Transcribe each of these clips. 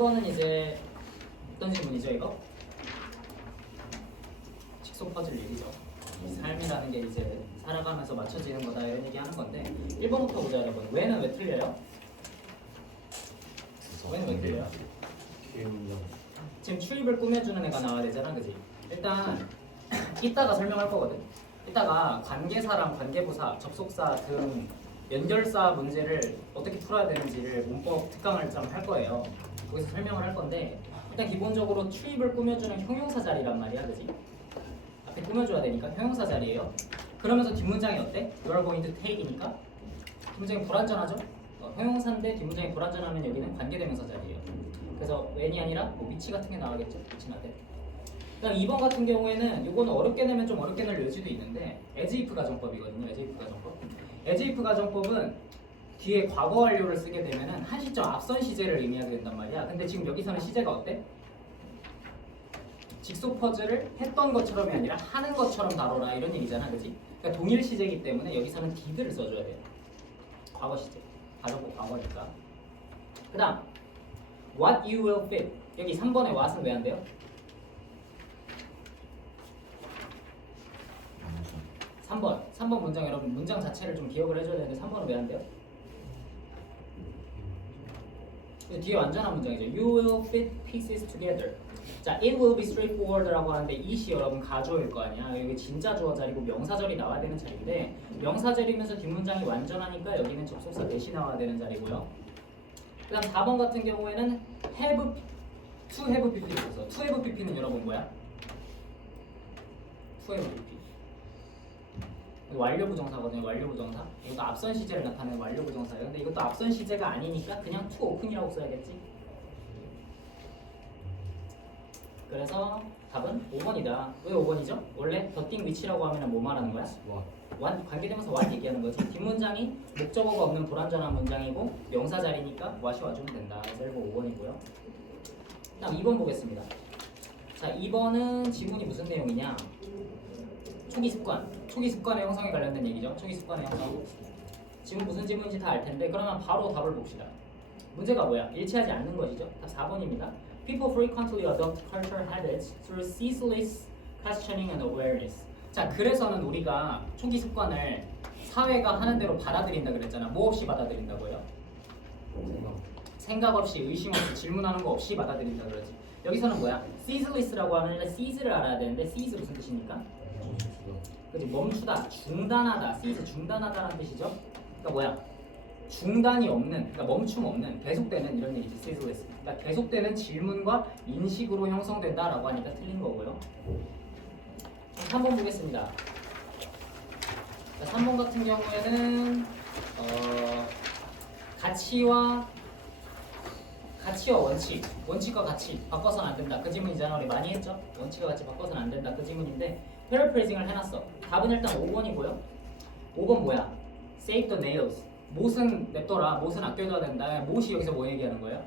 1번은 이제 어떤 질문이죠 이거? 직속 퍼즐 얘기죠. 삶이라는 게 이제 살아가면서 맞춰지는 거다 이런 얘기 하는 건데 1번부터 보자 여러분. 왜는 왜 틀려요? 왜는 왜 틀려요? 지금 추입을 꾸며주는 애가 나와야 되잖아, 그지? 일단 이따가 설명할 거거든. 이따가 관계사랑 관계부사, 접속사 등 연결사 문제를 어떻게 풀어야 되는지를 문법 특강을 좀 할 거예요. 거기서 설명을 할 건데 일단 기본적으로 추입을 꾸며주는 형용사 자리란 말이야, 그지? 앞에 꾸며줘야 되니까 형용사 자리예요. 그러면서 뒷문장이 어때? You're going to take이니까 뒷문장이 불완전하죠? 형용사인데 뒷문장이 불완전하면 여기는 관계대명사 자리예요. 그래서 when이 아니라 뭐 which 같은 게 나와겠죠? which나 that. 그다음 2번 같은 경우에는 이거는 어렵게 내면 좀 어렵게 낼 여지도 있는데 as if 가정법이거든요. as if 가정법. as if 가정법은 뒤에 과거 완료를 쓰게 되면은 한 시점 앞선 시제를 의미하게 된단 말이야. 근데 지금 여기서는 시제가 어때? 직속 퍼즐을 했던 것처럼이 아니라 하는 것처럼 다뤄라 이런 얘기잖아, 그지? 그러니까 동일 시제이기 때문에 여기서는 did를 써줘야 돼요. 과거 시제. 가정법 과거니까. 그다음 what you will fit. 여기 3번의 what은 왜 안 돼요? 3번 문장 여러분 문장 자체를 좀 기억을 해줘야 되는데 3번은 왜 안 돼요? 뒤에 완전한 문장이죠. You will fit pieces together. 자, it will be straightforward라고 하는데 it이 여러분 가주어일 거 아니야. 여기 진짜 주어 자리고 명사절이 나와야 되는 자리인데 명사절이면서 뒷문장이 완전하니까 여기는 접속사 대시 나와야 되는 자리고요. 그다음 4번 같은 경우에는 have, to have pp를 써서 to have pp는 여러분 뭐야? to have pp. 완료부정사거든요. 완료부정사. 이것도 앞선 시제를 나타내는 완료부정사예요. 근데 이것도 앞선 시제가 아니니까 그냥 to open이라고 써야겠지. 그래서 답은 5번이다. 왜 5번이죠? 원래 더띵 위치라고 하면 뭐 말하는 거야? 관계되면서 what 얘기하는 거지. 뒷문장이 목적어가 없는 불완전한 문장이고 명사 자리니까 what이 와주면 된다. 그래서 1번 5번이고요. 다음 2번 보겠습니다. 자, 2번은 지문이 무슨 내용이냐? 초기 습관의 형성에 관련된 얘기죠. 초기 습관의 형성. 지금 무슨 지문인지 다 알 텐데 그러면 바로 답을 봅시다. 문제가 뭐야? 일치하지 않는 것이죠. 답 4번입니다. People frequently adopt cultural habits through ceaseless questioning and awareness. 자, 그래서는 우리가 초기 습관을 사회가 하는 대로 받아들인다 그랬잖아. 뭐 없이 받아들인다고요? 생각 없이, 의심 없이, 질문하는 거 없이 받아들인다 그러지. 여기서는 뭐야? ceaseless라고 하면 seize를 알아야 되는데 seize 무슨 뜻입니까? 그치, 멈추다, 중단하다, seize 중단하다라는 뜻이죠. 그러니까 뭐야? 중단이 없는, 그러니까 멈춤 없는, 계속되는 이런 얘기지, ceaseless. 그러니까 계속되는 질문과 인식으로 형성된다라고 하니까 틀린 거고요. 3번 보겠습니다. 자, 3번 같은 경우에는 가치와 원칙과 가치 바꿔서는 안 된다. 그 지문이잖아. 우리 많이 했죠? 원칙과 가치 바꿔서는 안 된다. 그 지문인데 패러프레이징을 해놨어. 답은 일단 5번이고요. 5번 뭐야? Save the nails. 못은 냅둬라. 못은 아껴둬야 된다. 못이 여기서 뭐 얘기하는 거예요?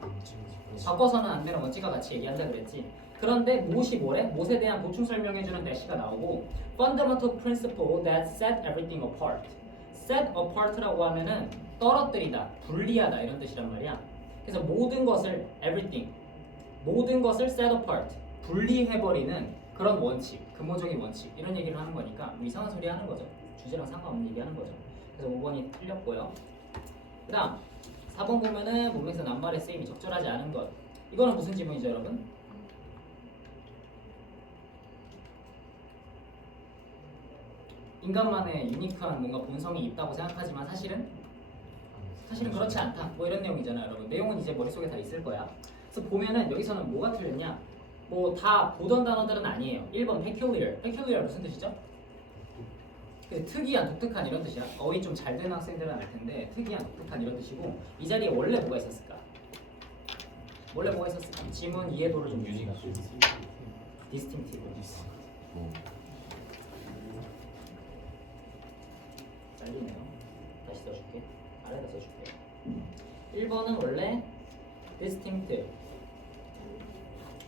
바꿔서는 안 되는 원칙과 같이 얘기한다 그랬지. 그런데 못이 뭐래? 못에 대한 보충 설명해주는 대시가 나오고 Fundamental principle that set everything apart. Set apart라고 하면은 떨어뜨리다, 분리하다 이런 뜻이란 말이야. 그래서 모든 것을 everything, 모든 것을 set apart, 분리해버리는 그런 원칙, 근본적인 원칙 이런 얘기를 하는 거니까 뭐 이상한 소리 하는 거죠. 주제랑 상관없는 얘기하는 거죠. 그래서 5번이 틀렸고요. 그 다음 4번 보면은 문맥에서 남발의 쓰임이 적절하지 않은 것. 이거는 무슨 지문이죠 여러분? 인간만의 유니크한 뭔가 본성이 있다고 생각하지만 사실은 그렇지 않다. 뭐 이런 내용이잖아요 여러분. 내용은 이제 머릿속에 다 있을 거야. 그래서 보면은 여기서는 뭐가 틀렸냐? 뭐 다 보던 단어들은 아니에요. 1번 peculiar 무슨 뜻이죠? 특이한, 독특한 이런 뜻이야. 어휘 좀 잘 되는 학생들은 알 텐데 특이한, 독특한 이런 뜻이고 이 자리에 원래 뭐가 있었을까? 지문 이해도를 좀 유지가. distinctive. 잘리네요. 다시 써줄게. 아래다 써줄게. 1번은 원래 distinctive.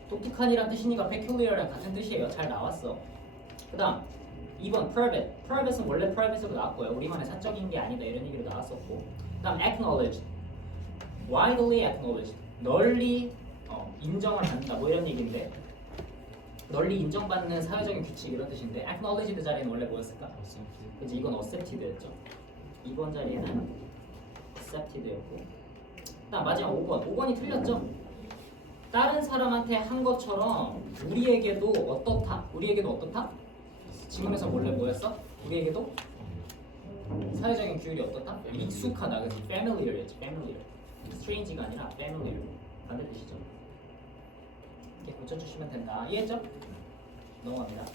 독특한이란 뜻이니까 peculiar랑 같은 뜻이에요. 잘 나왔어. 그 다음 2번 private은 원래 private로 나왔고요. 우리만의 사적인 게 아니다 이런 얘기로 나왔었고 그 다음 acknowledged widely acknowledged 널리 인정을 받는다 뭐 이런 얘기인데 널리 인정받는 사회적인 규칙 이런 뜻인데 acknowledged 자리는 원래 뭐였을까? 그치 이건 accepted였죠. 2번 자리에는 accepted였고 마지막 5번이 틀렸죠? 다른 사람한테 한 것처럼 우리에게도 어떻다? 지금에서 원래 뭐였어? 우리에게도 사회적인 규율이 어떻다? 익숙하다 그치? familiar였지 familiar strange가 아니라 familiar 반대 뜻이죠. 이렇게 고쳐주시면 된다. 이해했죠? 넘어갑니다.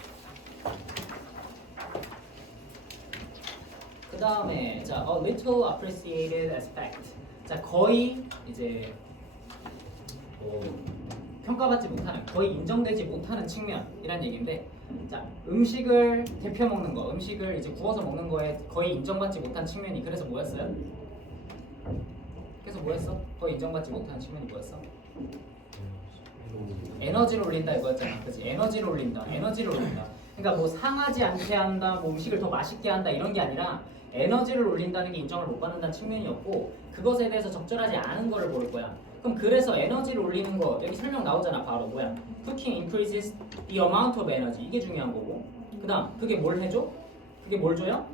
그 다음에 자, a little appreciated aspect. 자, 거의 이제 뭐 평가받지 못하는, 거의 인정되지 못하는 측면이란 얘기인데, 자, 음식을 데펴 먹는 거, 음식을 이제 구워서 먹는 거에 거의 인정받지 못한 측면이 그래서 뭐였어요? 그래서 뭐였어? 거의 인정받지 못하는 측면이 뭐였어? 에너지를 올린다 이거였잖아, 그렇지? 에너지를 올린다. 그러니까 뭐 상하지 않게 한다, 뭐 음식을 더 맛있게 한다 이런 게 아니라 에너지를 올린다는 게 인정을 못 받는다는 측면이었고 그것에 대해서 적절하지 않은 거를 볼 거야. 그럼 그래서 에너지를 올리는 거 여기 설명 나오잖아. 바로 뭐야? Cooking increases the amount of energy. 이게 중요한 거고. 그다음 그게 뭘 해줘? 그게 뭘 줘요?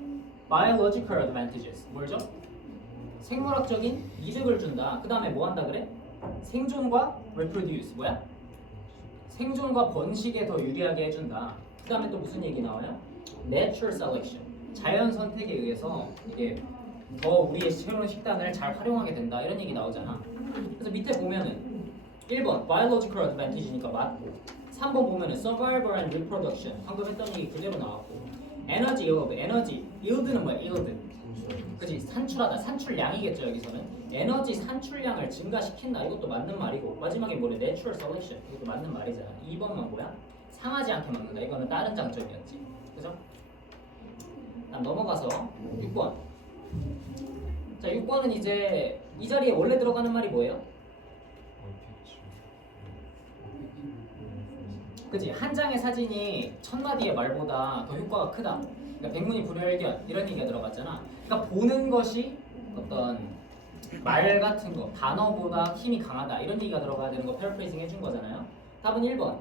Biological advantages. 뭘 줘? 생물학적인 이득을 준다. 그 다음에 뭐 한다 그래? 생존과 reproduce. 뭐야? 생존과 번식에 더 유리하게 해준다. 그 다음에 또 무슨 얘기 나와요? Natural selection. 자연 선택에 의해서 이게 더 우리의 새로운 식단을 잘 활용하게 된다. 이런 얘기 나오잖아. 그래서 밑에 보면은 1번 biological advantage니까 맞고 3번 보면은 survival and reproduction 방금 했던 얘기 그대로 나왔고 energy yield, energy yield는 뭐야? yield 그치? 산출하다, 산출량이겠죠 여기서는 에너지 산출량을 증가시킨다 이것도 맞는 말이고 마지막에 뭐래? natural selection 이것도 맞는 말이잖아. 2번만 뭐야? 상하지 않게 먹는다. 이거는 다른 장점이었지. 그죠? 다음 넘어가서 6번. 자 6번은 이제 이 자리에 원래 들어가는 말이 뭐예요? 그치? 한 장의 사진이 1000마디의 말보다 더 효과가 크다. 그러니까 백문이 불여일견 이런 얘기가 들어갔잖아. 그러니까 보는 것이 어떤 말 같은 거, 단어보다 힘이 강하다 이런 얘기가 들어가야 되는 거 패러프레이징 해준 거잖아요. 답은 1번.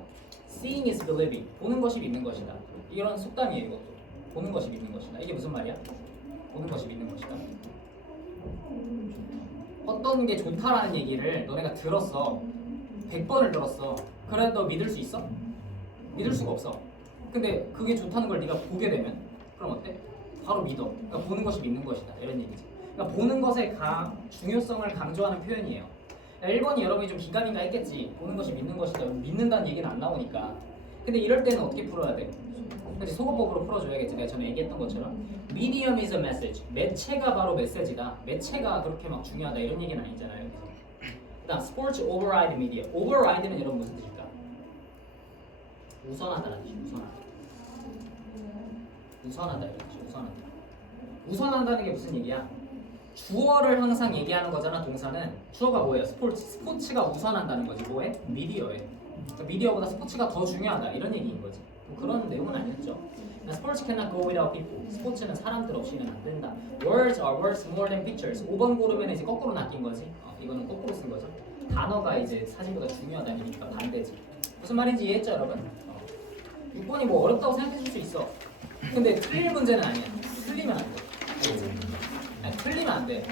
Seeing is believing. 보는 것이 믿는 것이다. 이런 속담이에요 이것도. 보는 것이 믿는 것이다. 이게 무슨 말이야? 보는 것이 믿는 것이다. 어떤 게 좋다라는 얘기를 너네가 들었어. 100번을 들었어. 그래 너 믿을 수 있어? 믿을 수가 없어. 근데 그게 좋다는 걸 네가 보게 되면 그럼 어때? 바로 믿어. 그러니까 보는 것이 믿는 것이다. 이런 얘기지. 그러니까 보는 것의 중요성을 강조하는 표현이에요. 1번이 여러분이 좀 기가민가 했겠지. 보는 것이 믿는 것이다. 믿는다는 얘기는 안 나오니까. 근데 이럴 때는 어떻게 풀어야 돼? 그치, 소거법으로 풀어줘야겠지. 내가 전에 얘기했던 것처럼 Medium is a message. 매체가 바로 메시지다. 매체가 그렇게 막 중요하다 이런 얘기는 아니잖아요. 그 다음 Sports override media. override는 여러분 무슨 뜻일까? 우선하다라는 뜻이에요. 우선하다 이런 뜻이에요. 우선한다는 게 무슨 얘기야? 주어를 항상 얘기하는 거잖아. 동사는 주어가 뭐예요? 스포츠가 우선한다는 거지. 뭐에? 미디어에. 그러니까 미디어보다 스포츠가 더 중요하다 이런 얘기인 거지. 뭐 그런 내용은 아니었죠. Sports cannot go without people. 스포츠는 사람들 없이는 안 된다. Words are worth more than pictures. 5번 고르면 이제 거꾸로 낚인 거지. 이거는 거꾸로 쓴 거죠. 단어가 이제 사진보다 중요하다니까 반대지. 무슨 말인지 이해했죠, 여러분? 6번이 뭐 어렵다고 생각해 줄 수 있어. 근데 틀릴 문제는 아니야. 틀리면 안 돼. 알겠지? 아니, 틀리면 안 돼.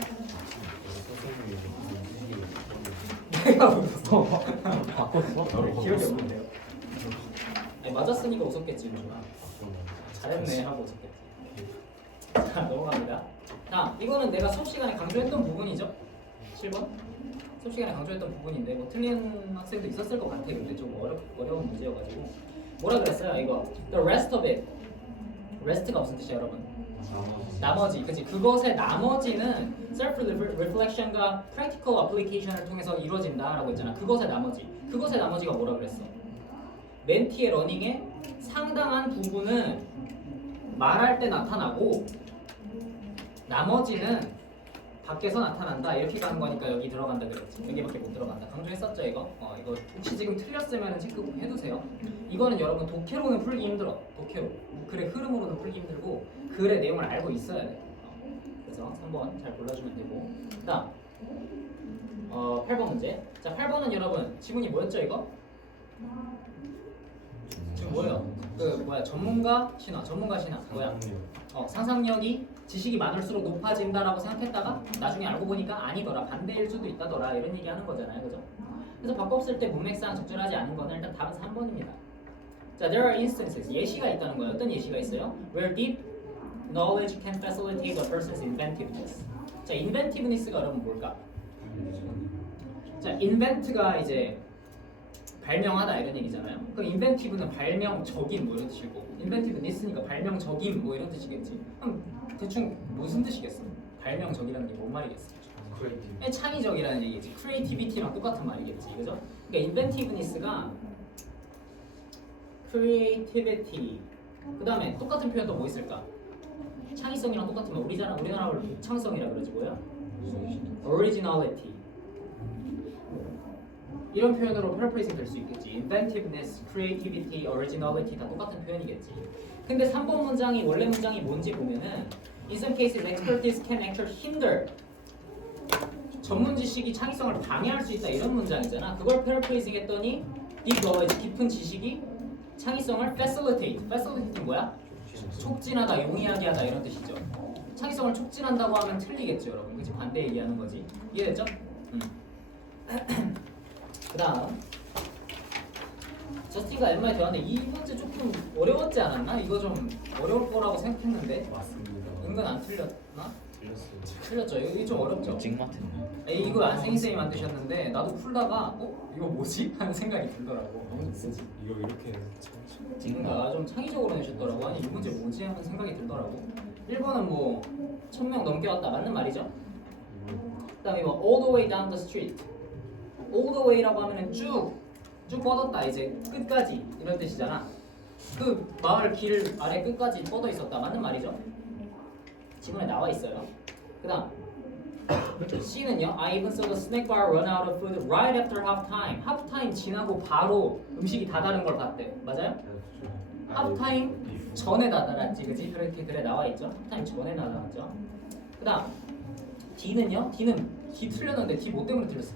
내가 웃었어. 바꿨어? 기억이 없는데요. 아니, 맞았으니까 웃었겠지, 요즘아. 잘했네 하고 웃었겠지. 자, 넘어갑니다. 자, 이거는 내가 수업 시간에 강조했던 부분이죠. 7번? 수업 시간에 강조했던 부분인데 뭐 틀린 학생도 있었을 것 같아. 근데 좀 어려운 문제여가지고 뭐라 그랬어요? 이거 the rest of it. rest가 무슨 뜻이야, 여러분? 나머지, 그치? 그것의 나머지는 self-reflection과 practical application을 통해서 이루어진다라고 했잖아. 그것의 나머지가 뭐라 그랬어? 멘티의 러닝의 상당한 부분은 말할 때 나타나고 나머지는 밖에서 나타난다 이렇게 가는 거니까 여기 들어간다 그랬지. 여기밖에 못 들어간다. 강조했었죠 이거. 이거 혹시 지금 틀렸으면 체크 해두세요. 이거는 여러분 독해로는 풀기 힘들어. 독해로. 글의 흐름으로는 풀기 힘들고 글의 내용을 알고 있어야 돼. 그래서 3번 잘 골라주면 되고. 그다음 8번 문제. 자, 8번은 여러분 지문이 뭐였죠 이거? 지금 뭐예요? 전문가 신화 뭐야? 상상력이 지식이 많을수록 높아진다라고 생각했다가 나중에 알고 보니까 아니더라, 반대일 수도 있다더라, 이런 얘기 하는 거잖아요, 그죠? 그래서 바꿔 쓸 때 문맥상 적절하지 않은 거는 일단 답은 3번입니다. 자, there are instances, 예시가 있다는 거예요. 어떤 예시가 있어요? Where deep knowledge can facilitate a person's inventiveness. 자, inventiveness가 여러분 뭘까? 자, invent가 이제 발명하다 이런 얘기잖아요. 그럼 inventive는 발명적인 뭐 이런 뜻이고, inventiveness니까 발명적인 뭐 이런 뜻이겠지. 그럼 대충 무슨 뜻이겠어? 발명적이라는 게 뭔 말이겠어? 창의적이라는 얘기지. creativity랑 똑같은 말이겠지, 그죠? 그러니까 inventiveness가 creativity, 그 다음에 똑같은 표현 또 뭐 있을까? 창의성이랑 똑같으면 우리나라로 창성이라 그러지 뭐야? originality. 이런 표현으로 paraphrasing 될 수 있겠지. inventiveness, creativity, originality 다 똑같은 표현이겠지. 근데 3번 문장이 원래 문장이 뭔지 보면은 in some cases expertise can actually hinder, 전문 지식이 창의성을 방해할 수 있다, 이런 문장이잖아. 그걸 paraphrasing 했더니 deep knowledge, 깊은 지식이 창의성을 facilitate는 뭐야? 촉진하다, 용이하게 하다, 이런 뜻이죠. 창의성을 촉진한다고 하면 틀리겠죠, 여러분. 그치? 반대 얘기하는 거지. 이해됐죠? 그 다음 저스틴과 엠마의 대화인데 이 문제 조금 어려웠지 않았나? 이거 좀 어려울 거라고 생각했는데 맞습니다. 은근 안 틀렸나? 틀렸어요. 틀렸죠? 이거 좀 어렵죠? 찍mat했네. 이거 안생이쌤이 만드셨는데 나도 풀다가 이거 뭐지? 하는 생각이 들더라고. 너무 쓰지? 이거 이렇게 그러니까 좀 창의적으로 내셨더라고. 아니 이 문제 뭐지? 하는 생각이 들더라고. 1번은 뭐 1000명 넘게 왔다, 맞는 말이죠? 그 다음에 뭐 all the way down the street, all the way라고 하면은 쭉 뻗었다, 이제 끝까지, 이런 뜻이잖아. 그 마을 길 아래 끝까지 뻗어 있었다, 맞는 말이죠? 지문에 나와 있어요. 그 다음 C는요, I even saw the snack bar run out of food right after half time. half time 지나고 바로 음식이 다 다른 걸 봤대. 맞아요? half time 전에 다 달았지, 그지? 그렇게 글에 나와 있죠. half time 전에 다 달았죠. 그 다음 D는요, D 틀렸는데 D 뭐 때문에 틀렸어?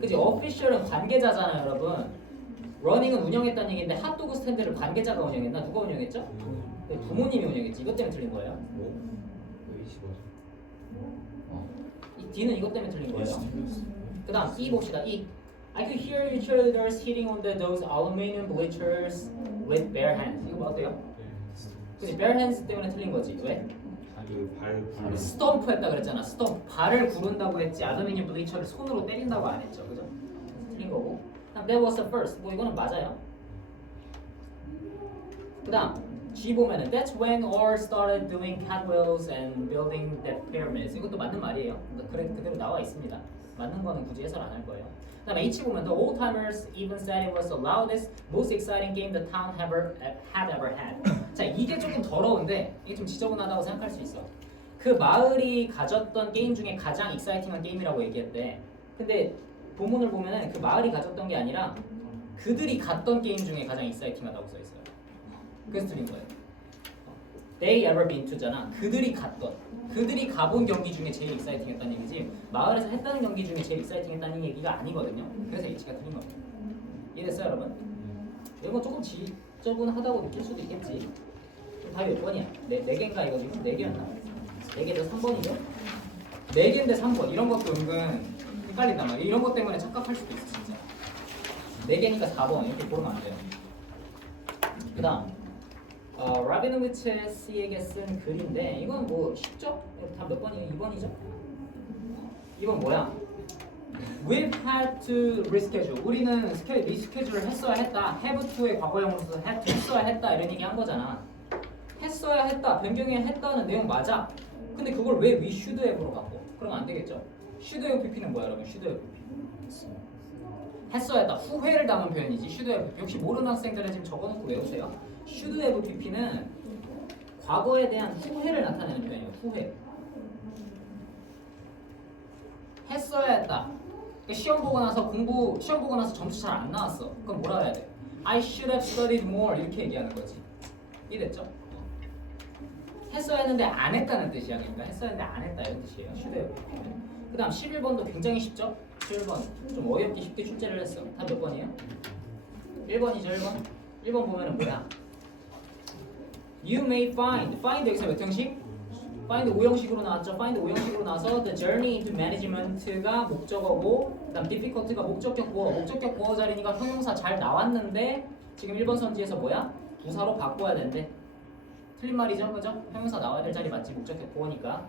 그지? official은 관계자잖아요, 여러분. 러닝은 운영했다는 얘기인데 핫도그 스탠드를 관계자가 운영했나? 누가 운영했죠? 부모님이 운영했지. 이것 때문에 틀린 거예요. 이 D는 이것 때문에 틀린 거예요. 그 다음 E 봅시다. E. I could hear you cheerleaders hitting on those aluminum bleachers with bare hands. 이거 뭐 어때요? 그치? bare hands 때문에 틀린 거지. 왜? 스톰프 했다 그랬잖아. 스톰프. 발을 구른다고 했지. 알루미늄 블리처를 손으로 때린다고 안 했죠. 그죠? 틀린 거고. 그다음 that was the first. 뭐 이거는 맞아요. 그다음 G 보면은 that's when all started doing cartwheels and building the pyramids. 이것도 맞는 말이에요. 그래 그대로 나와 있습니다. 맞는 거는 굳이 해설 안 할 거예요. 그다음에 H 보면 the old timers even said it was the loudest, most exciting game the town had ever had. 자, 이게 조금 더러운데 이게 좀 지저분하다고 생각할 수 있어. 그 마을이 가졌던 게임 중에 가장 익사이팅한 게임이라고 얘기했대. 근데 본문을 보면은 그 마을이 가졌던 게 아니라 그들이 갔던 게임 중에 가장 익사이팅하다고 써 있어요. 그래서 틀린 거예요. They ever been to잖아. 그들이 가본 경기 중에 제일 익사이팅했다는 얘기지. 마을에서 했다는 경기 중에 제일 익사이팅했다는 얘기가 아니거든요. 그래서 H가 틀린 겁니다. 이해됐어요, 여러분? 이건 조금 지저분하다고 느낄 수도 있겠지. 답이 몇 번이야? 네 개인가 이거 지금? 4개였나? 4개에서 3번이죠? 4개인데 3번. 이런 것도 은근 헷갈린단 말이야. 이런 것 때문에 착각할 수도 있어, 진짜. 4개니까 4번 이렇게 보면 안 돼요. 그 다음 라비노비체스에게 쓴 글인데 이건 뭐 쉽죠? 다 몇 번이에요? 2번이죠? 이건 뭐야? We've had to reschedule. 우리는 리스케줄을 했어야 했다. have to의 과거형으로서 had to 했어야 했다, 이런 얘기 한 거잖아. 했어야 했다, 변경해야 했다는 내용 맞아. 근데 그걸 왜 we should have로 바꿔? 그러면 안 되겠죠? should have pp는 뭐야, 여러분? should have pp. 했어야 했다. 후회를 담은 표현이지. should have pp. 혹시 모르는 학생들은 지금 적어놓고 외우세요. should have pp는 과거에 대한 후회를 나타내는 표현이에요. 후회. 했어야 했다. 시험 보고 나서 점수 잘 안 나왔어. 그럼 뭐라 해야 돼? I should have studied more, 이렇게 얘기하는 거지. 이해됐죠? 했어야 했는데 안 했다는 뜻이야. 그러니까 했어야 했는데 안 했다 이런 뜻이에요. should. 그 다음 11번도 굉장히 쉽죠? 11번 좀 어이없게 쉽게 출제를 했어. 답 몇 번이에요? 1번이죠 1번. 1번 보면은 뭐야? You may find 여기서 몇 형식? find 5형식으로 나왔죠. find 5형식으로 나와서 the journey into management가 목적어고 그다음 difficult가 목적격 보어. 목적격 보어 자리니까 형용사 잘 나왔는데 지금 1번 선지에서 뭐야? 부사로 바꿔야 된대. 틀린 말이죠, 그죠? 형용사 나와야 될 자리 맞지? 목적격 보어니까.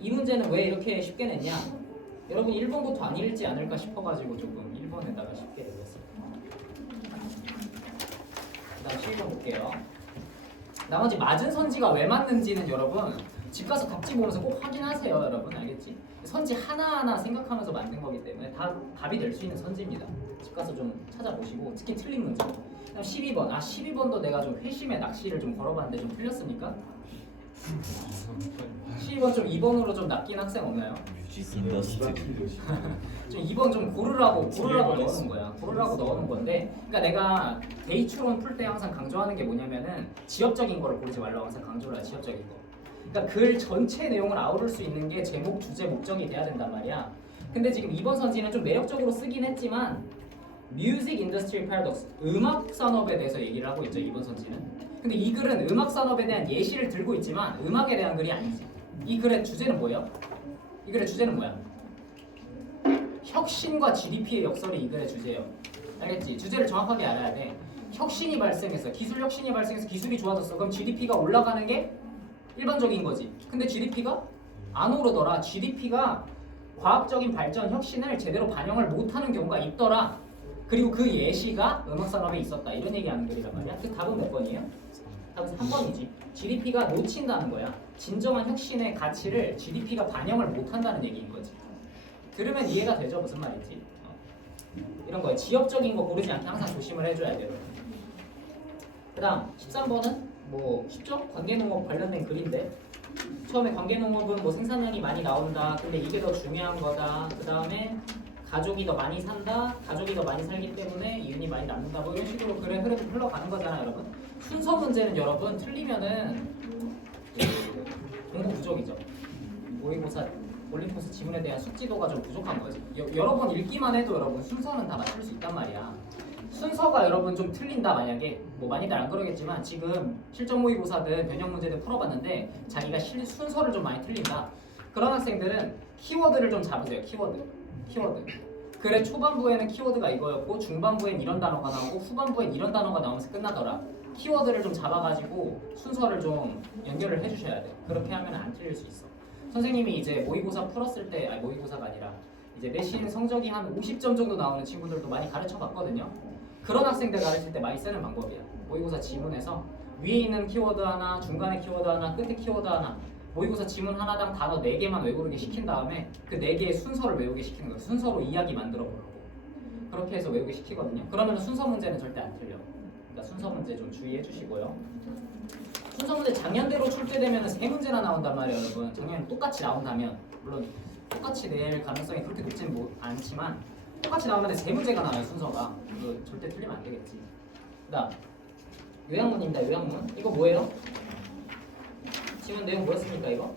이 문제는 왜 이렇게 쉽게 냈냐? 여러분 1번부터 안 읽지 않을까 싶어가지고 조금 1번에다가 쉽게 내렸어요. 그 다음 12번 볼게요. 나머지 맞은 선지가 왜 맞는지는 여러분 집 가서 답지 보면서 꼭 확인하세요. 여러분 알겠지? 선지 하나하나 생각하면서 만든 거기 때문에 다 답이 될 수 있는 선지입니다. 집 가서 좀 찾아보시고 특히 틀린 문제. 그다음 12번. 12번도 내가 좀 회심의 낚시를 좀 걸어봤는데 좀 틀렸습니까? 12번 좀 2번으로 좀 낚인 학생 없나요? 인더스트리. 좀 2번 좀 고르라고 넣는 거야. 고르라고 넣는 건데, 그러니까 내가 대입추론 풀 때 항상 강조하는 게 뭐냐면은 지엽적인 거를 고르지 말라고 항상 강조를 해. 지엽적인 거. 그러니까 글 전체 내용을 아우를 수 있는 게 제목, 주제, 목적이 돼야 된단 말이야. 근데 지금 2번 선지는 좀 매력적으로 쓰긴 했지만 Music Industry Paradox, 음악 산업에 대해서 얘기를 하고 있죠. 2번 선지는. 근데 이 글은 음악 산업에 대한 예시를 들고 있지만 음악에 대한 글이 아니지. 이 글의 주제는 뭐예요? 이 글의 주제는 뭐야? 혁신과 GDP의 역설이 이 글의 주제예요. 알겠지? 주제를 정확하게 알아야 돼. 혁신이 발생해서 기술 혁신이 발생해서 기술이 좋아졌어. 그럼 GDP가 올라가는 게 일반적인 거지. 근데 GDP가 안 오르더라. GDP가 과학적인 발전, 혁신을 제대로 반영을 못하는 경우가 있더라. 그리고 그 예시가 음악산업에 있었다. 이런 얘기하는 글이란 말이야. 그 답은 몇 번이에요? 답은 3번이지. GDP가 놓친다는 거야. 진정한 혁신의 가치를 GDP가 반영을 못한다는 얘기인 거지. 들으면 이해가 되죠? 무슨 말인지. 이런 거예요. 지역적인 거 고르지 않게 항상 조심을 해줘야 돼요. 그 다음 13번은 뭐 쉽죠? 관계농업 관련된 글인데 처음에 관계농업은 뭐 생산량이 많이 나온다. 근데 이게 더 중요한 거다. 그 다음에 가족이 더 많이 산다. 가족이 더 많이 살기 때문에 이윤이 많이 남는다. 뭐 이런 식으로 글의 흐름이 흘러가는 거잖아요, 여러분. 순서 문제는 여러분 틀리면은 공부 부족이죠. 모의고사, 올림포스 지문에 대한 숙지도가 좀 부족한 거지. 여러 번 읽기만 해도 여러분 순서는 다 맞출 수 있단 말이야. 순서가 여러분 좀 틀린다 만약에 뭐 많이들 안 그러겠지만 지금 실전 모의고사든 변형 문제든 풀어봤는데 자기가 순서를 좀 많이 틀린다. 그런 학생들은 키워드를 좀 잡으세요. 키워드. 글의 초반부에는 키워드가 이거였고 중반부엔 이런 단어가 나오고 후반부엔 이런 단어가 나오면서 끝나더라. 키워드를 좀 잡아가지고 순서를 좀 연결을 해주셔야 돼. 그렇게 하면 안 틀릴 수 있어. 선생님이 이제 모의고사 풀었을 때, 아니 모의고사가 아니라 이제 내신 성적이 한 50점 정도 나오는 친구들도 많이 가르쳐봤거든요. 그런 학생들 가르칠 때 많이 쓰는 방법이야. 모의고사 지문에서 위에 있는 키워드 하나, 중간에 키워드 하나, 끝에 키워드 하나, 모의고사 지문 하나당 단어 4개만 외우게 시킨 다음에 그 4개의 순서를 외우게 시키는 거예요. 순서로 이야기 만들어 보라고. 그렇게 해서 외우게 시키거든요. 그러면 순서 문제는 절대 안 틀려. 그러니까 순서 문제 좀 주의해 주시고요. 순서 문제 작년대로 출제되면 3문제나 나온단 말이에요, 여러분. 작년 똑같이 나온다면 물론 똑같이 낼 가능성이 그렇게 높지는 않지만 똑같이 나오면 3문제가 나와요, 순서가. 이거 절대 틀리면 안 되겠지. 그다음 요약문입니다. 요약문. 이거 뭐예요? 지문 내용 뭐였습니까 이거?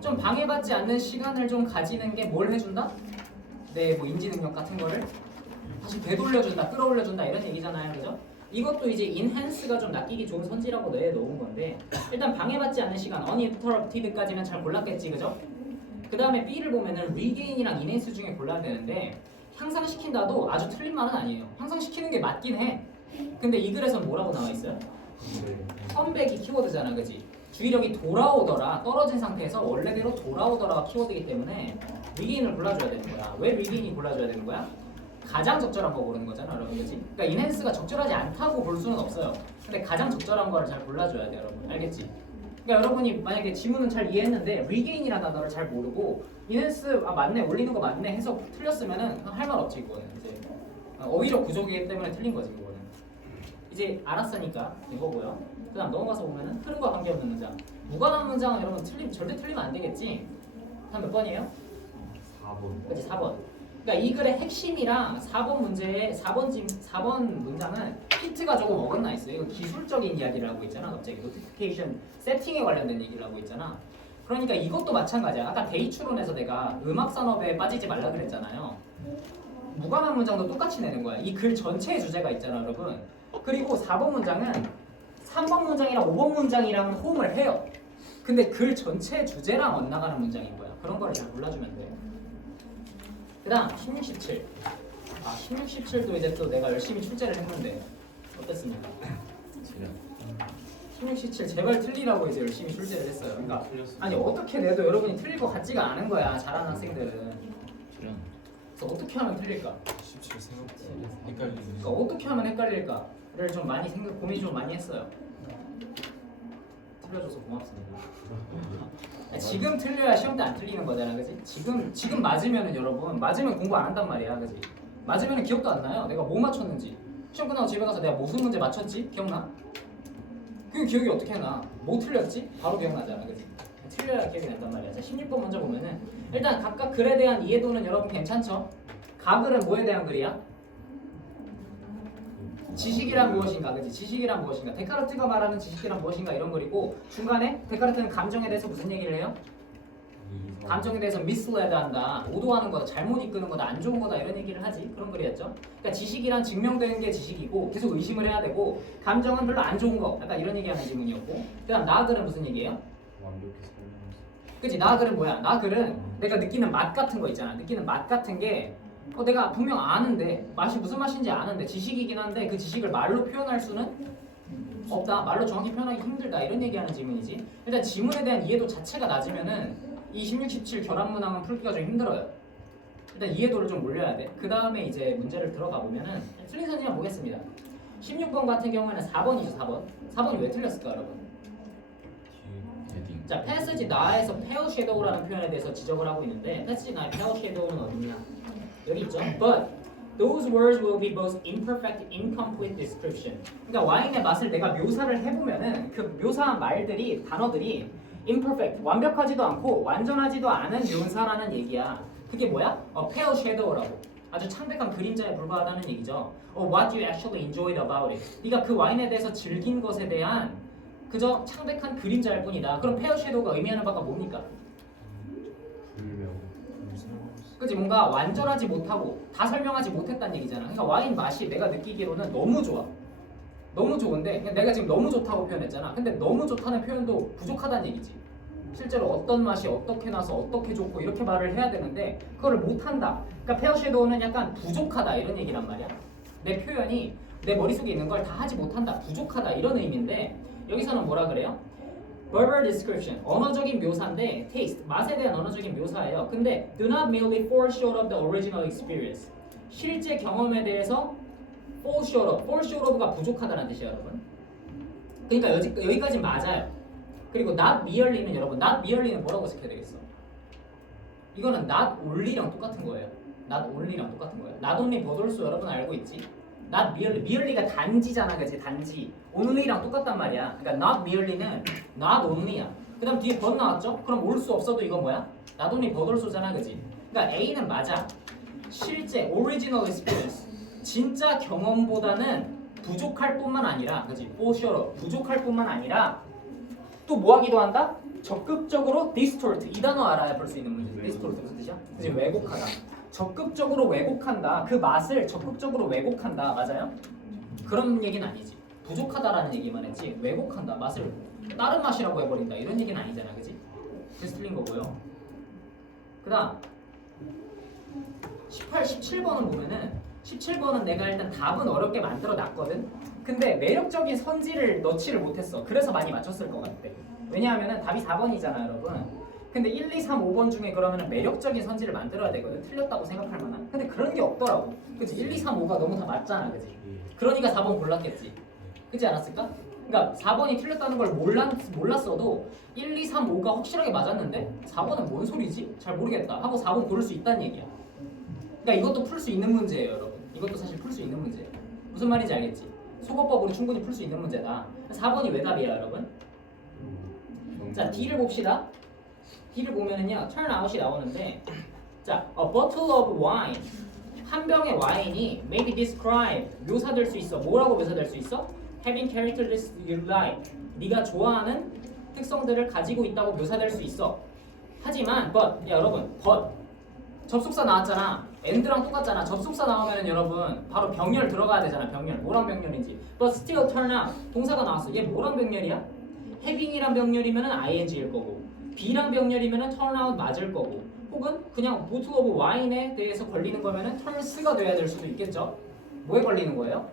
좀 방해받지 않는 시간을 좀 가지는 게 뭘 해준다? 네, 뭐 인지 능력 같은 거를 다시 되돌려준다, 끌어올려준다 이런 얘기잖아요, 그죠? 이것도 이제 enhance가 좀 낚이기 좋은 선지라고 내놓은 건데 일단 방해받지 않는 시간, uninterrupted까지는 잘 골랐겠지, 그죠? 그 다음에 B를 보면은 regain이랑 enhance 중에 골라야 되는데 향상시킨다도 아주 틀린 말은 아니에요. 향상시키는 게 맞긴 해. 근데 이 글에서는 뭐라고 나와 있어요? 컴백이 키워드잖아, 그지? 주의력이 돌아오더라, 떨어진 상태에서 원래대로 돌아오더라가 키워드이기 때문에 리게인을 골라줘야 되는 거야. 왜 리게인이 골라줘야 되는 거야? 가장 적절한 거 고르는 거잖아, 여러분, 그지? 그러니까 인핸스가 적절하지 않다고 볼 수는 없어요. 근데 가장 적절한 거를 잘 골라줘야 돼, 여러분. 알겠지? 그러니까 여러분이 만약에 지문은 잘 이해했는데 리게인이라는 단어를 잘 모르고 인핸스 맞네, 올리는 거 맞네 해서 틀렸으면은 할 말 없지, 그거는. 이제 어휘력 부족이기 때문에 틀린 거지, 그거는. 이제 알았으니까 이거고요. 그 다음 넘어가서 보면은 흐름과 관계없는 문장. 무관한 문장은 여러분 절대 틀리면 안 되겠지. 다음 몇 번이에요? 4번. 그렇지, 4번. 그러니까 이 글의 핵심이랑 4번 문제의 4번 문장은 히트가 논리가 조금 어긋나 있어요. 이거 기술적인 이야기를 하고 있잖아. 갑자기 노티피케이션 세팅에 관련된 얘기를 하고 있잖아. 그러니까 이것도 마찬가지야. 아까 데이 추론에서 내가 음악 산업에 빠지지 말라 그랬잖아요. 무관한 문장도 똑같이 내는 거야. 이 글 전체의 주제가 있잖아, 여러분. 그리고 4번 문장은 3번 문장이랑 5번 문장이랑 호응을 해요. 근데 글 전체 주제랑 엇나가는 문장인 거야. 그런 거를 잘 골라주면 돼. 그 다음 16, 17. 16, 17도 이제 또 내가 열심히 출제를 했는데 어땠습니까? 16, 17 제발 틀리라고 이제 열심히 출제를 했어요. 그러니까 아니 어떻게 내도 여러분이 틀릴 것 같지가 않은 거야. 잘하는 학생들은. 그래서 어떻게 하면 틀릴까? 17 생각보다 헷갈리네. 그러니까 어떻게 하면 헷갈릴까를 좀 많이 고민 좀 많이 했어요. 틀려줘서 고맙습니다. 지금 틀려야 시험 때 안 틀리는 거잖아, 그지? 지금 맞으면은 여러분 맞으면 공부 안 한단 말이야, 그지? 맞으면은 기억도 안 나요. 내가 뭐 맞췄는지 시험 끝나고 집에 가서 내가 무슨 문제 맞췄지 기억나? 그 기억이 어떻게 나? 뭐 틀렸지? 바로 기억나잖아, 그지? 틀려야 기억이 난단 말이야. 자, 16번 먼저 보면은 일단 각각 글에 대한 이해도는 여러분 괜찮죠? 가글은 뭐에 대한 글이야? 지식이란 무엇인가, 그지? 지식이란 무엇인가? 데카르트가 말하는 지식이란 무엇인가 이런 글이고 중간에 데카르트는 감정에 대해서 무슨 얘기를 해요? 감정에 대해서 미스레드한다, 오도하는 거다, 잘못 이끄는 거다, 안 좋은 거다 이런 얘기를 하지. 그런 글이었죠. 그러니까 지식이란 증명되는 게 지식이고 계속 의심을 해야 되고 감정은 별로 안 좋은 거, 약간 이런 얘기하는 지문이었고 그다음 나글은 무슨 얘기예요? 완벽히 설명했어. 그치? 나글은 뭐야? 나글은 내가 느끼는 맛 같은 거 있잖아. 느끼는 맛 같은 게 내가 분명 아는데 맛이 무슨 맛인지 아는데 지식이긴 한데 그 지식을 말로 표현할 수는 없다. 말로 정확히 표현하기 힘들다. 이런 얘기하는 지문이지. 일단 지문에 대한 이해도 자체가 낮으면은 이 16, 17 결합문항은 풀기가 좀 힘들어요. 일단 이해도를 좀 올려야 돼. 그 다음에 이제 문제를 들어가 보면은 틀린 선지 한번 보겠습니다. 16번 같은 경우에는 4번이죠. 4번. 4번이 왜 틀렸을까, 여러분? 헤딩. 자, passage 나에서 pale shadow라는 표현에 대해서 지적을 하고 있는데 passage 나의 pale shadow는 어디냐? 여기 있죠. But those words will be both imperfect, incomplete description. 그러니까 와인의 맛을 내가 묘사를 해보면은 그 묘사한 말들이 단어들이 imperfect, 완벽하지도 않고 완전하지도 않은 묘사라는 얘기야. 그게 뭐야? pale shadow라고. 아주 창백한 그림자에 불과하다는 얘기죠. What you actually enjoyed about it. 네가 그 와인에 대해서 즐긴 것에 대한 그저 창백한 그림자일 뿐이다. 그럼 pale shadow가 의미하는 바가 뭡니까? 불명. 그치? 뭔가 완전하지 못하고 다 설명하지 못했다는 얘기잖아. 그러니까 와인 맛이 내가 느끼기로는 너무 좋아. 너무 좋은데 내가 지금 너무 좋다고 표현했잖아. 근데 너무 좋다는 표현도 부족하다는 얘기지. 실제로 어떤 맛이 어떻게 나서 어떻게 좋고 이렇게 말을 해야 되는데 그거를 못한다. 그러니까 페어 섀도우는 약간 부족하다 이런 얘기란 말이야. 내 표현이 내 머릿속에 있는 걸 다 하지 못한다. 부족하다 이런 의미인데 여기서는 뭐라 그래요? verbal description, 언어적인 묘사인데 taste, 맛에 대한 언어적인 묘사예요. 근데 do not merely fall short of the original experience. 실제 경험에 대해서 fall short of가 부족하다는 뜻이에요, 여러분. 그러니까 여기까지 맞아요. 그리고 not merely는 여러분, not merely는 뭐라고 해석해야 되겠어? 이거는 not only랑 똑같은 거예요. not only랑 똑같은 거예요. not only but also 여러분 알고 있지? not merely가 단지잖아, 그치? 단지. only랑 똑같단 말이야. 그러니까 not merely는 not only야. 그 다음 뒤에 but 나왔죠? 그럼 올 수 없어도 이건 뭐야? not only but also잖아, 그치? 그러니까 A는 맞아. 실제 original experience, 진짜 경험보다는 부족할 뿐만 아니라, 그치? for sure, 부족할 뿐만 아니라 또 뭐 하기도 한다? 적극적으로 distort, 이 단어 알아야 볼 수 있는 문제. distort 무슨 뜻이야? 그치? 왜곡하다. 적극적으로 왜곡한다. 그 맛을 적극적으로 왜곡한다. 맞아요? 그런 얘기는 아니지. 부족하다라는 얘기만 했지 왜곡한다. 맛을 다른 맛이라고 해버린다. 이런 얘기는 아니잖아. 그치? 그래서 틀린 거고요. 그 다음 18, 17번은 보면은 17번은 내가 일단 답은 어렵게 만들어 놨거든. 근데 매력적인 선지를 넣지를 못했어. 그래서 많이 맞췄을 것 같아. 왜냐하면은 답이 4번이잖아, 여러분. 근데 1, 2, 3, 5번 중에 그러면은 매력적인 선지를 만들어야 되거든. 틀렸다고 생각할 만한. 근데 그런 게 없더라고. 그치? 1, 2, 3, 5가 너무 다 맞잖아, 그치? 그러니까 4번 골랐겠지. 그렇지 않았을까? 그러니까 4번이 틀렸다는 걸 몰랐어도 1, 2, 3, 5가 확실하게 맞았는데 4번은 뭔 소리지? 잘 모르겠다 하고 4번 고를 수 있다는 얘기야. 그러니까 이것도 풀 수 있는 문제예요, 여러분. 이것도 사실 풀 수 있는 문제예요. 무슨 말인지 알겠지? 속어법으로 충분히 풀 수 있는 문제다. 4번이 왜 답이에요, 여러분? 자, D를 봅시다. D를 보면은요, turn out이 나오는데, 자, a bottle of wine 한 병의 와인이 may be described 묘사될 수 있어. 뭐라고 묘사될 수 있어? having characteristics you like. 네가 좋아하는 특성들을 가지고 있다고 묘사될 수 있어. 하지만 but 야 여러분 but 접속사 나왔잖아. and랑 똑같잖아. 접속사 나오면은 여러분 바로 병렬 들어가야 되잖아. 병렬 뭐랑 병렬인지. but still turn out 동사가 나왔어. 얘 뭐랑 병렬이야? having이란 병렬이면은 ing일 거고 be랑 병렬이면은 turn out 맞을 거고 혹은 그냥 bottle of wine에 대해서 걸리는 거면은 turns가 돼야 될 수도 있겠죠. 뭐에 걸리는 거예요?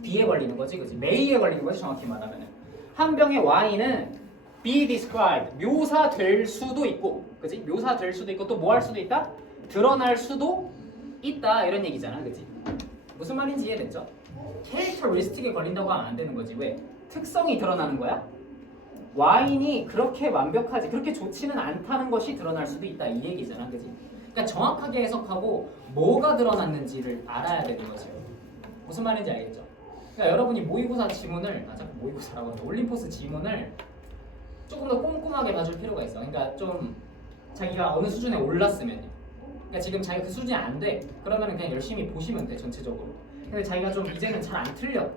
B에 걸리는 거지, 그지? may에 걸리는 거지, 정확히 말하면은. 한 병의 와인은 be described, 묘사될 수도 있고, 그지? 묘사될 수도 있고 또 뭐 할 수도 있다? 드러날 수도 있다 이런 얘기잖아, 그지? 무슨 말인지 이해됐죠? characteristic에 걸린다고 하면 안 되는 거지. 왜? 특성이 드러나는 거야? 와인이 그렇게 완벽하지, 그렇게 좋지는 않다는 것이 드러날 수도 있다 이 얘기잖아, 그지? 그러니까 정확하게 해석하고 뭐가 드러났는지를 알아야 되는 거지. 무슨 말인지 알겠죠? 그러니까 여러분이 모의고사 지문을 자꾸 모의고사라고 하는데 올림포스 지문을 조금 더 꼼꼼하게 봐줄 필요가 있어. 그러니까 좀 자기가 어느 수준에 올랐으면, 그러니까 지금 자기가 그 수준이 안 돼. 그러면 그냥 열심히 보시면 돼 전체적으로. 근데 자기가 좀 이제는 잘 안 틀려.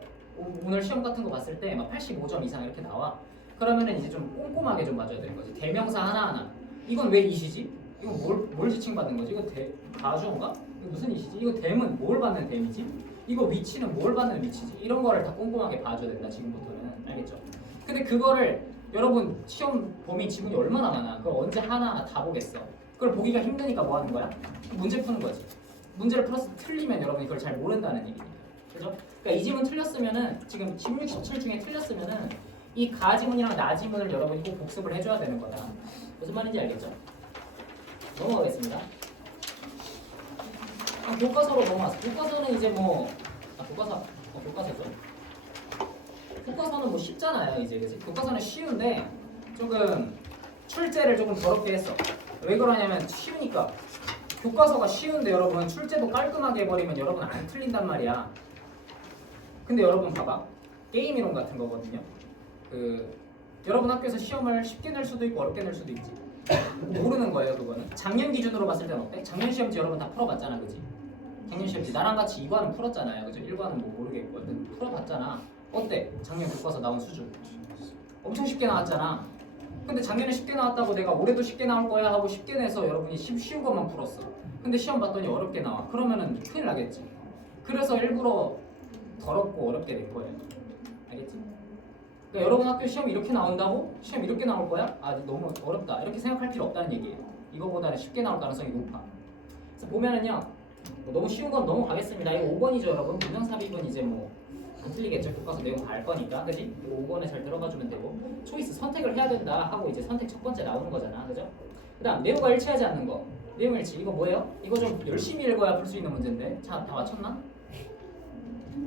오늘 시험 같은 거 봤을 때 막 85점 이상 이렇게 나와. 그러면은 이제 좀 꼼꼼하게 좀 맞아야 되는 거지. 대명사 하나하나. 이건 왜 이시지? 이건 뭘 지칭받은 거지? 이거 가주어인가? 이거 무슨 이시지? 이거 댐은 뭘 받는 댐이지? 이거 위치는 뭘 받는 위치지? 이런 거를 다 꼼꼼하게 봐줘야 된다 지금부터는. 알겠죠? 근데 그거를 여러분 시험 범위 지문이 얼마나 많아? 그걸 언제 하나하나 다 보겠어? 그걸 보기가 힘드니까 뭐 하는 거야? 문제 푸는 거지. 문제를 풀어서 틀리면 여러분이 그걸 잘 모른다는 얘기니까. 그죠? 그러니까 이 지문 틀렸으면은 지금 16, 17 중에 틀렸으면은 이 가 지문이랑 나 지문을 여러분이 꼭 복습을 해줘야 되는 거다. 무슨 말인지 알겠죠? 넘어가겠습니다. 교과서로 넘어왔어. 교과서는 이제 뭐 교과서죠. 교과서는 뭐 쉽잖아요, 이제 그지? 교과서는 쉬운데 조금 출제를 조금 더럽게 했어. 왜 그러냐면 쉬우니까. 교과서가 쉬운데 여러분 출제도 깔끔하게 해버리면 여러분 안 틀린단 말이야. 근데 여러분 봐봐. 게임 이론 같은 거거든요. 여러분 학교에서 시험을 쉽게 낼 수도 있고 어렵게 낼 수도 있지. 모르는 거예요, 그거는. 작년 기준으로 봤을 때는 어때? 작년 시험지 여러분 다 풀어봤잖아, 그지? 작년 시험지 나랑 같이 2과는 풀었잖아요, 그죠? 1과는 뭐 모르겠고 하여튼 풀어봤잖아. 어때? 작년 교과서 나온 수준 엄청 쉽게 나왔잖아. 근데 작년에 쉽게 나왔다고 내가 올해도 쉽게 나올 거야 하고 쉽게 내서 여러분이 쉬운 것만 풀었어. 근데 시험 봤더니 어렵게 나와. 그러면은 큰일 나겠지. 그래서 일부러 더럽고 어렵게 낸 거예요. 알겠지? 그러니까 여러분 학교 시험 이렇게 나온다고? 시험 이렇게 나올 거야? 아 너무 어렵다 이렇게 생각할 필요 없다는 얘기예요. 이거보다는 쉽게 나올 가능성이 높아. 그래서 보면은요 뭐 너무 쉬운 건 넘어가겠습니다. 이거 5번이죠 여러분. 분명삽입은 이제 뭐 안 틀리겠죠. 교과서 내용 다 알 거니까, 그지? 이거 5번에 잘 들어가주면 되고 초이스 선택을 해야 된다 하고 이제 선택 첫 번째 나오는 거잖아, 그죠? 그다음 내용과 일치하지 않는 거. 내용 일치 이거 뭐예요? 이거 좀 열심히 읽어야 풀 수 있는 문제인데. 자, 다 맞췄나?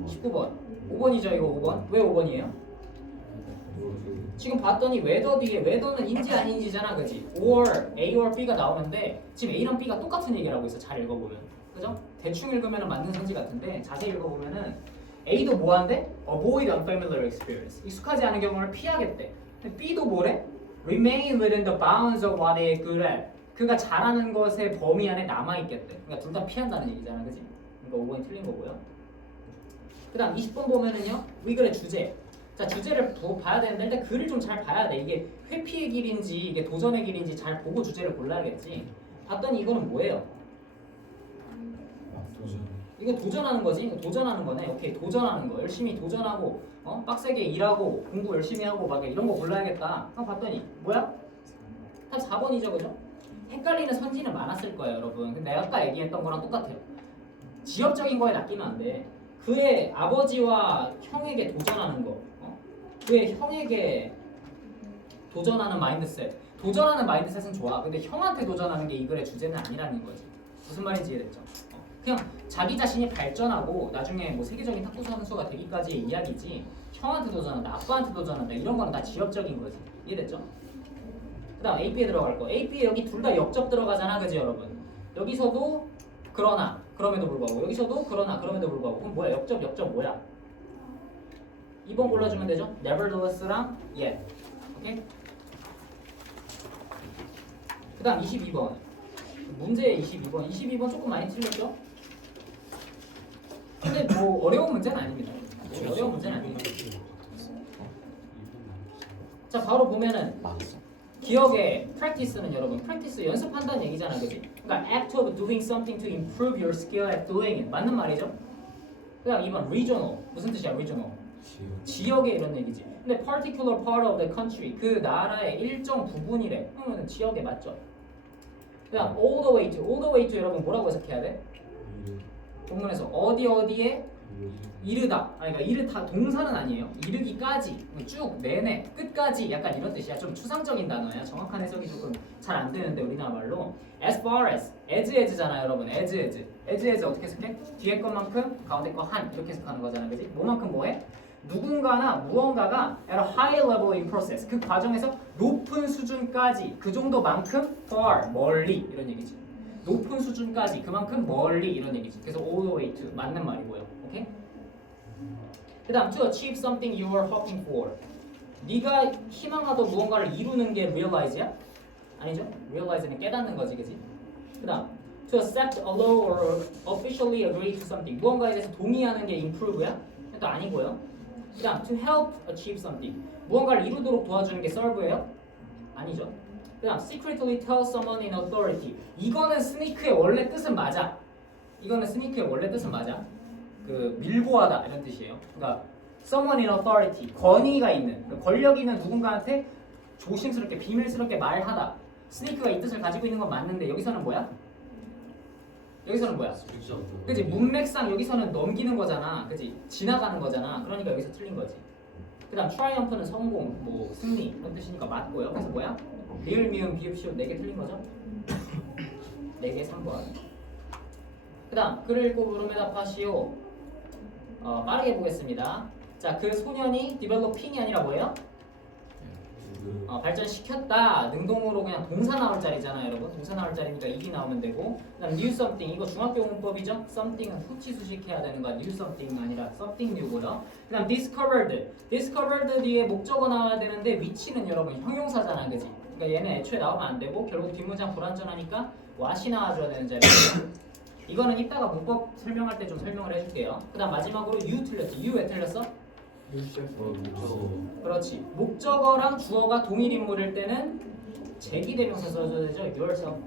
19번. 5번이죠 이거 5번. 왜 5번이에요? 지금 봤더니 whether 뒤에 whether는 인지 아닌지잖아, 그지? or A or B가 나오는데 지금 A랑 B가 똑같은 얘기를 하고 있어. 잘 읽어보면, 그죠? 대충 읽으면 맞는 선지 같은데 자세히 읽어보면은 A도 뭐한대? Avoid unfamiliar experience. 익숙하지 않은 경험을 피하겠대. 근데 B도 뭐래? Remain within the bounds of what he is good at. 그가 잘하는 것의 범위 안에 남아있겠대. 그러니까 둘 다 피한다는 얘기잖아, 그지? 그러니까 5번이 틀린 거고요. 그 다음 20번 보면은요 위글의 주제. 자, 주제를 봐야 되는데 일단 글을 좀 잘 봐야 돼. 이게 회피의 길인지 이게 도전의 길인지 잘 보고 주제를 골라야겠지. 봤더니 이거는 뭐예요? 이거 도전하는 거지? 이거 도전하는 거네. 오케이, 도전하는 거. 열심히 도전하고 빡세게 일하고 공부 열심히 하고 막 이런 거 골라야겠다. 봤더니 뭐야? 답 4번이죠, 그죠? 헷갈리는 선지는 많았을 거예요, 여러분. 근데 내가 아까 얘기했던 거랑 똑같아요. 지역적인 거에 낚이면 안 돼. 그의 아버지와 형에게 도전하는 거, 그의 형에게 도전하는 마인드셋. 도전하는 마인드셋은 좋아. 근데 형한테 도전하는 게 이 글의 주제는 아니라는 거지. 무슨 말인지 이해됐죠? 그냥 자기 자신이 발전하고 나중에 뭐 세계적인 탁구 선수가 되기까지의 이야기지. 형한테 도전한다, 아빠한테 도전한다 이런 건 다 지역적인 거지. 이해됐죠? 그다음 AP에 들어갈 거. AP에 여기 둘 다 역접 들어가잖아, 그지 여러분? 여기서도 그러나 그럼에도 불구하고 여기서도 그러나 그럼에도 불구하고 그럼 뭐야? 역접 뭐야? 2번 골라주면 되죠? Nevertheless랑 yet. 오케이? 그 다음 22번 문제 22번 조금 많이 틀렸죠? 근데 뭐 어려운 문제는 아닙니다. 뭐 어려운 문제는 아닙니다. 자 바로 보면은 기억의 practice는 여러분 practice 연습한다는 얘기잖아, 그지? 그러니까 act of doing something to improve your skill at doing it 맞는 말이죠? 그다음 2번 regional 무슨 뜻이야 regional? 지역의 이런 얘기지. 근데 particular part of the country 그 나라의 일정 부분이래. 그러면 지역에 맞죠? 그다음 all the way to 여러분 뭐라고 해석해야 돼? 본문에서 어디에 이르다. 아니 그러니까 이르다 동사는 아니에요. 이르기까지 쭉 내내 끝까지 약간 이런 뜻이야. 좀 추상적인 단어야. 정확한 해석이 조금 잘 안 되는데 우리나라 말로 as far as잖아요, 여러분. as 어떻게 해석해? 뒤에 것만큼 가운데 거 한 이렇게 해석하는 거잖아, 그지? 뭐만큼 뭐해? 누군가나 무언가가 at a high level in process 그 과정에서 높은 수준까지 그 정도만큼 far 멀리 이런 얘기지. 높은 수준까지 그만큼 멀리 이런 얘기지. 그래서 all the way to 맞는 말이고요. 오케이? 그다음 to achieve something you are hoping for. 네가 희망하던 무언가를 이루는 게 realize야? 아니죠? realize는 깨닫는 거지, 그지? 그다음 to accept, allow or officially agree to something. 무언가에 대해서 동의하는 게 improve야? 또 아니고요. 그다음 to help achieve something. 무언가를 이루도록 도와주는 게 serve예요? 아니죠. 그다음 secretly tell someone in authority. 이거는 sneak의 원래 뜻은 맞아. 그 밀고 하다 이런 뜻이에요. 그러니까 someone in authority 권위가 있는 권력 있는 누군가한테 조심스럽게 비밀스럽게 말하다. 스니크가 이 뜻을 가지고 있는 건 맞는데 여기서는 뭐야? 그지? 문맥상 여기서는 넘기는 거잖아. 그지? 지나가는 거잖아. 그러니까 여기서 틀린 거지. 그다음 triumph는 성공, 뭐 승리 이런 뜻이니까 맞고요. 그래서 뭐야? 리을, 미음, 비읍, 시옷 4개 틀린 거죠? 4개 3번. 그다음 글을 읽고 물음에 답하시오. 빠르게 보겠습니다. 자, 그 소년이 developing이 아니라 뭐예요? 발전시켰다. 능동으로 그냥 동사 나올 자리잖아요, 여러분. 동사 나올 자리니까 입이 나오면 되고. 그다음 new something 이거 중학교 문법이죠. something은 후치 수식해야 되는 거야. new something 아니라 something new고요. 그다음 discovered 뒤에 목적어 나와야 되는데 위치는 여러분 형용사잖아, 그지? 그러니까 얘는 애초에 나오면 안 되고 결국 뒷문장 불완전하니까 what이 나와줘야 되는 자리예요. 이거는 이따가 문법 설명할 때 좀 설명을 해줄게요. 그다음 마지막으로 you 틀렸지. you 왜 틀렸어? 그렇지. 목적어랑 주어가 동일 인물일 때는 제기대명사 써줘야 되죠. yourself.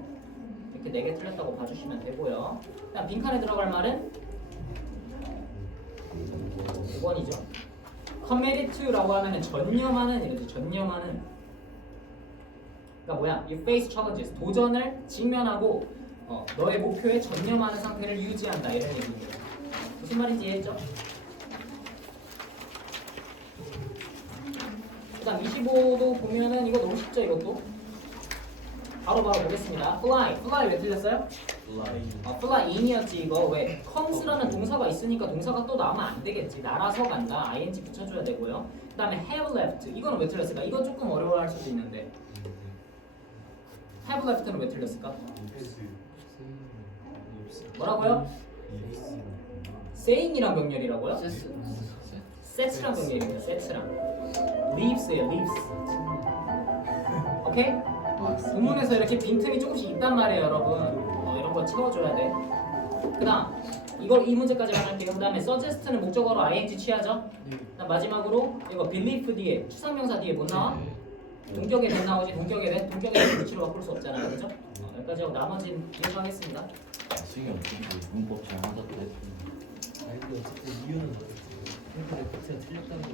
이렇게 4개 틀렸다고 봐주시면 되고요. 그다음 빈칸에 들어갈 말은 5번이죠. committed to라고 하면은 전념하는 이러지. 전념하는. 그러니까 뭐야? You face challenges. 도전을 직면하고 너의 목표에 전념하는 상태를 유지한다 이런 얘기입니다. 무슨 말인지 이해했죠? 그다음 25도 보면은 이거 너무 쉽죠, 이것도? 바로 보겠습니다. fly 왜 틀렸어요? fly in이었지 이거. 왜? comes라는 동사가 있으니까 동사가 또 나오면 안 되겠지. 날아서 간다. ing 붙여줘야 되고요. 그다음에 have left 이거는 왜 틀렸을까? 이건 조금 어려워할 수도 있는데 have left는 왜 틀렸을까? 뭐라고요? saying이랑 병렬이라고요? set랑 병렬입니다. set랑 leaves예요. leaves. 오케이? 본문에서 이렇게 빈틈이 조금씩 있단 말이에요, 여러분. 이런 거 채워줘야 돼. 그다음 이 문제까지만 할게요. 그다음에 suggest는 목적어로 ing 취하죠. 그다음 마지막으로 이거 belief 뒤에 추상명사 뒤에 뭐 나와? 동격에 대 나오지. 동격에 대 위치로 바꿀 수 없잖아요, 그렇죠? 여기까지 하고 나머지는 이해하겠습니다. 신경 쓰이고 문법 잘 맞았다 했더니 아니 근데 어쨌든 이유는 어쨌든 끝에 틀렸다는 거